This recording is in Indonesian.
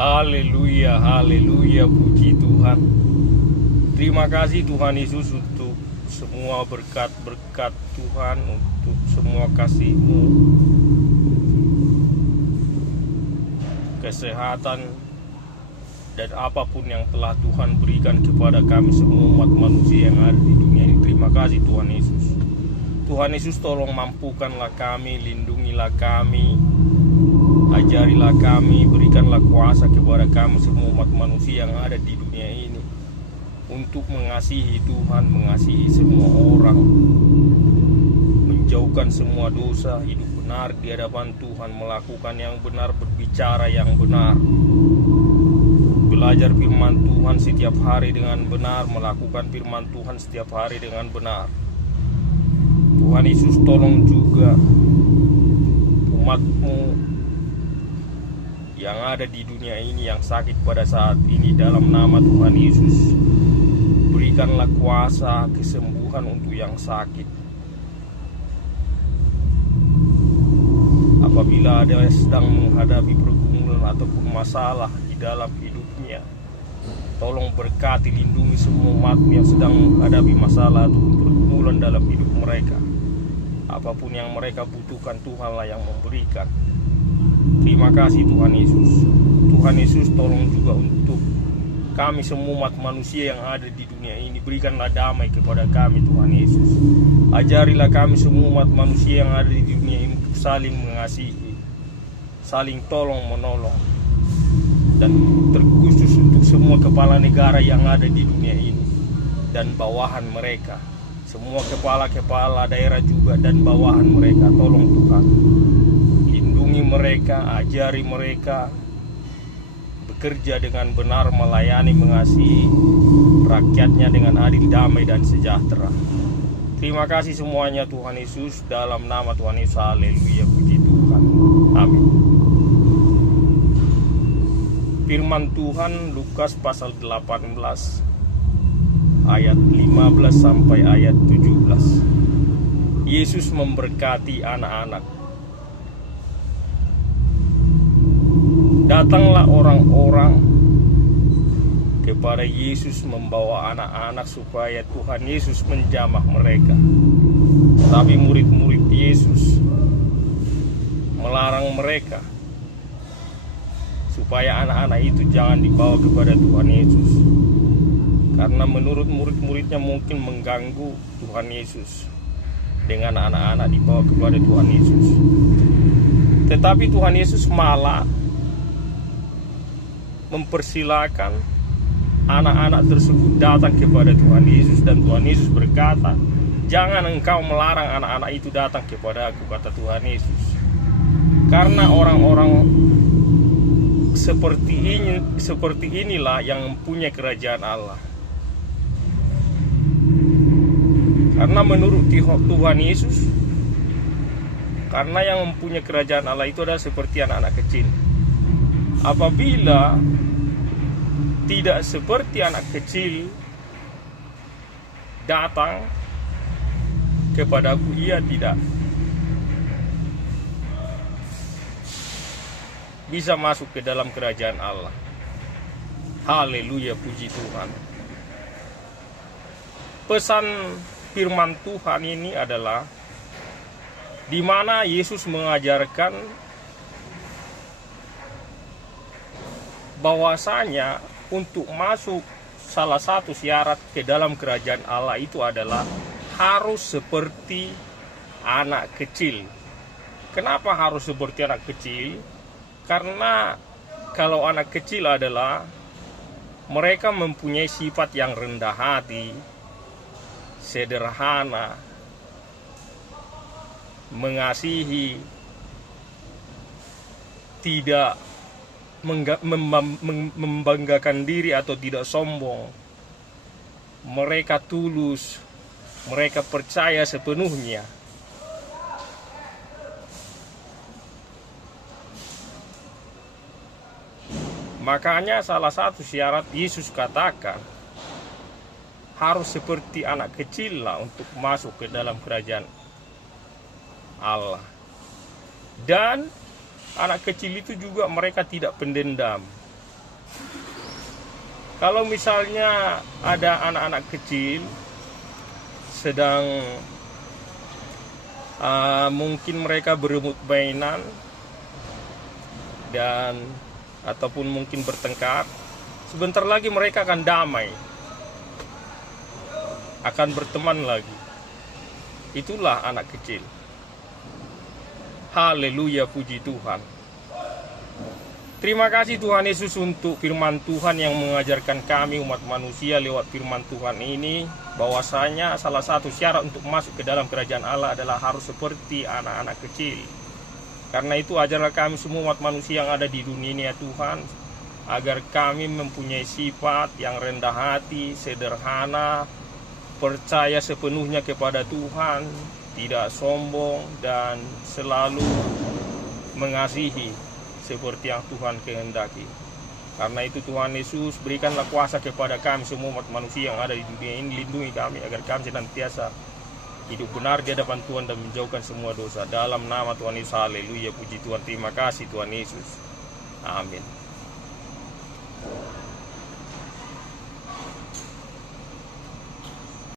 Haleluya, haleluya, puji Tuhan. Terima kasih Tuhan Yesus untuk semua berkat-berkat Tuhan, untuk semua kasih-Mu, kesehatan, dan apapun yang telah Tuhan berikan kepada kami semua umat manusia yang ada di dunia ini. Terima kasih Tuhan Yesus. Tuhan Yesus, tolong mampukanlah kami, lindungilah kami, ajarilah kami, berikanlah kuasa kepada kami semua umat manusia yang ada di dunia ini untuk mengasihi Tuhan, mengasihi semua orang, menjauhkan semua dosa, hidup benar di hadapan Tuhan, melakukan yang benar, berbicara yang benar, belajar firman Tuhan setiap hari dengan benar, melakukan firman Tuhan setiap hari dengan benar. Tuhan Yesus, tolong juga umat-Mu yang ada di dunia ini yang sakit pada saat ini, dalam nama Tuhan Yesus berikanlah kuasa kesembuhan untuk yang sakit. Apabila ada yang sedang menghadapi pergumulan ataupun masalah di dalam hidupnya, tolong berkati, lindungi semua umat yang sedang menghadapi masalah ataupun pergumulan dalam hidup mereka. Apapun yang mereka butuhkan, Tuhanlah yang memberikan. Terima kasih Tuhan Yesus. Tuhan Yesus, tolong juga untuk kami semua umat manusia yang ada di dunia ini, berikanlah damai kepada kami Tuhan Yesus. Ajarilah kami semua umat manusia yang ada di dunia ini untuk saling mengasihi, saling tolong menolong, dan terkhusus untuk semua kepala negara yang ada di dunia ini dan bawahan mereka, semua kepala-kepala daerah juga dan bawahan mereka. Tolong Tuhan, lindungi mereka, ajari mereka bekerja dengan benar, melayani, mengasihi rakyatnya dengan adil, damai, dan sejahtera. Terima kasih semuanya Tuhan Yesus, dalam nama Tuhan Yesus. Haleluya, puji Tuhan. Amin. Firman Tuhan Lukas pasal 18 ayat 15 sampai ayat 17. Yesus memberkati anak-anak. Datanglah orang-orang kepada Yesus membawa anak-anak supaya Tuhan Yesus menjamah mereka. Tapi murid-murid Yesus melarang mereka supaya anak-anak itu jangan dibawa kepada Tuhan Yesus, karena menurut murid-muridnya mungkin mengganggu Tuhan Yesus dengan anak-anak dibawa kepada Tuhan Yesus. Tetapi Tuhan Yesus malah mempersilakan anak-anak tersebut datang kepada Tuhan Yesus, dan Tuhan Yesus berkata, "Jangan engkau melarang anak-anak itu datang kepada Aku," kata Tuhan Yesus. Karena orang-orang seperti inilah yang mempunyai kerajaan Allah. Karena menurut Tuhan Yesus, karena yang mempunyai kerajaan Allah itu adalah seperti anak-anak kecil. Apabila tidak seperti anak kecil datang kepadaku, ia tidak bisa masuk ke dalam kerajaan Allah. Haleluya, puji Tuhan. Pesan firman Tuhan ini adalah di mana Yesus mengajarkan bahwasanya untuk masuk, salah satu syarat ke dalam kerajaan Allah itu adalah harus seperti anak kecil. Kenapa harus seperti anak kecil? Karena kalau anak kecil adalah mereka mempunyai sifat yang rendah hati, sederhana, mengasihi, tidak membanggakan diri atau tidak sombong. Mereka tulus, mereka percaya sepenuhnya. Makanya salah satu syarat Yesus katakan harus seperti anak kecil lah untuk masuk ke dalam kerajaan Allah. Dan anak kecil itu juga mereka tidak pendendam. Kalau misalnya ada anak-anak kecil sedang mungkin mereka berebut mainan dan ataupun mungkin bertengkar, sebentar lagi mereka akan damai, akan berteman lagi. Itulah anak kecil. Haleluya, puji Tuhan. Terima kasih Tuhan Yesus untuk firman Tuhan yang mengajarkan kami umat manusia lewat firman Tuhan ini, bahwasanya salah satu syarat untuk masuk ke dalam kerajaan Allah adalah harus seperti anak-anak kecil. Karena itu ajarlah kami semua umat manusia yang ada di dunia ini ya Tuhan, agar kami mempunyai sifat yang rendah hati, sederhana, percaya sepenuhnya kepada Tuhan, tidak sombong, dan selalu mengasihi seperti yang Tuhan kehendaki. Karena itu Tuhan Yesus, berikanlah kuasa kepada kami semua umat manusia yang ada di dunia ini, lindungi kami agar kami senantiasa hidup benar di hadapan Tuhan dan menjauhkan semua dosa. Dalam nama Tuhan Yesus, haleluya, puji Tuhan, terima kasih Tuhan Yesus, amin.